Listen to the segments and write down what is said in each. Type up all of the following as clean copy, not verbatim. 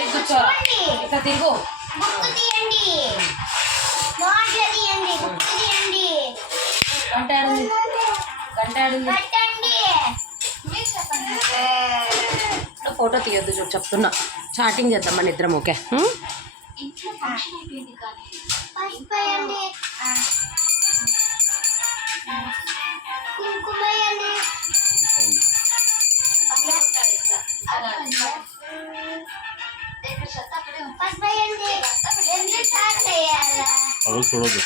సరిగ్గా కూర్చోరా ఇట్లా తిరుగు గంట ఆడుంది గంట ఆడుంది ఫోటో తీయొద్దు చూడు చెప్తున్నా చాటింగ్ చేద్దాం మన ఇద్దరం ఓకే చూడదు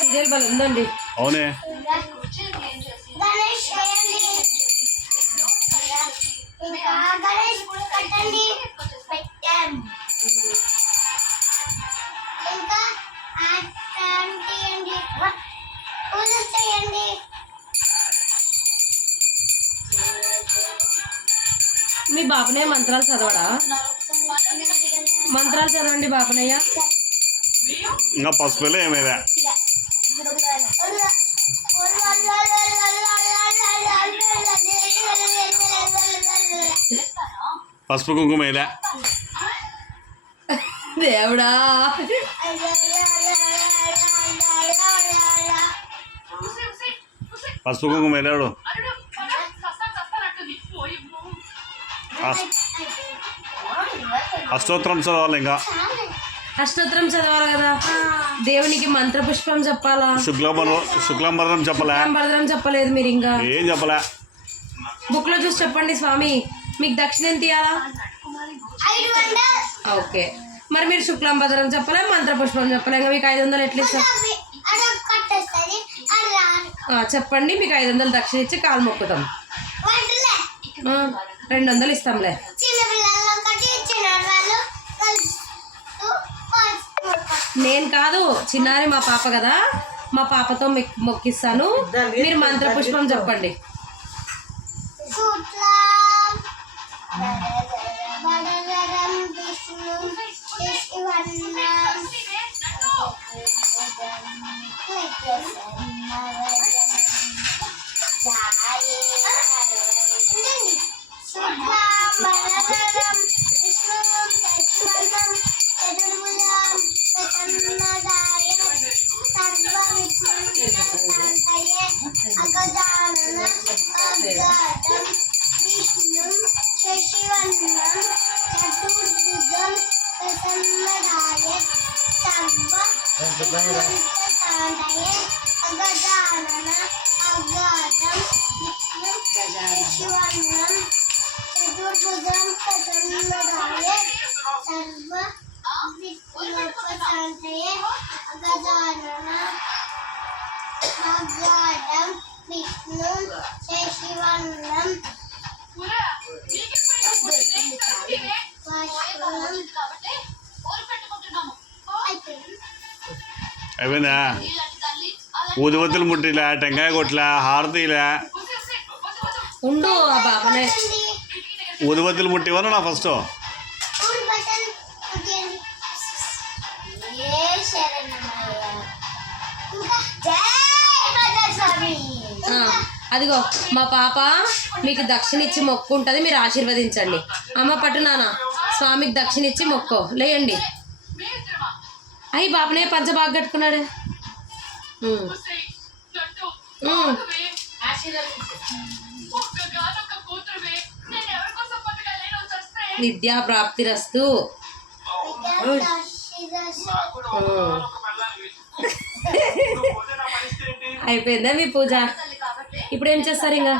సీరియల్ బల్ ఉందండి అవునే మీ బాబునే మంత్రాలు చదవడా మంత్రాలు చదవండి బాబునయ్య ఇంకా పసుపులో ఏమైనా పసుపు కుంకుమ ఇలా దేవుడా పసుపు కుంకుమ వెళ్ళాడు అష్టోత్తరం చదవాలి ఇంకా అష్టోత్తరం చదవాలి కదా దేవునికి మంత్రపుష్పం చెప్పాలా శుక్లాంబరం చెప్పలే భద్రం చెప్పలేదు మీరు ఇంకా ఏం చెప్పలే బుక్ లో చూసి చెప్పండి స్వామి మీకు దక్షిణ ఎంత ఇవ్వాలా ఓకే మరి మీరు శుక్లాంబరం చెప్పలే మంత్రపుష్పం చెప్పలే ఇంకా మీకు 500 ఎట్లా ఇస్తాం చెప్పండి మీకు 500 దక్షిణ ఇచ్చి కాలు మొక్కుతాం 200 ఇస్తాంలే నేను కాదు చిన్నారి మా పాప కదా మా పాపతో మొక్కిస్తాను మీరు మంత్రపుష్పం చెప్పండి అయిపోయిందా ఊదివత్తులు ముట్టిలా టెంకాయ కొట్లా హారతీలా ఉండు ఆ బాబనే ఊదివత్తులు ముట్టివన్నా నా ఫస్ట్ అదిగో మా పాప మీకు దక్షిణ ఇచ్చి మొక్కు ఉంటుంది మీరు ఆశీర్వదించండి అమ్మ పట్టు నాన్న స్వామికి దక్షిణ ఇచ్చి మొక్కో లేయండి అయ్యి బాబునే పంచ బాగా కట్టుకున్నాడే విద్యా ప్రాప్తిరస్తు అయిపోయిందా మీ పూజ ఇప్పుడు ఏం చేస్తారు ఇంకా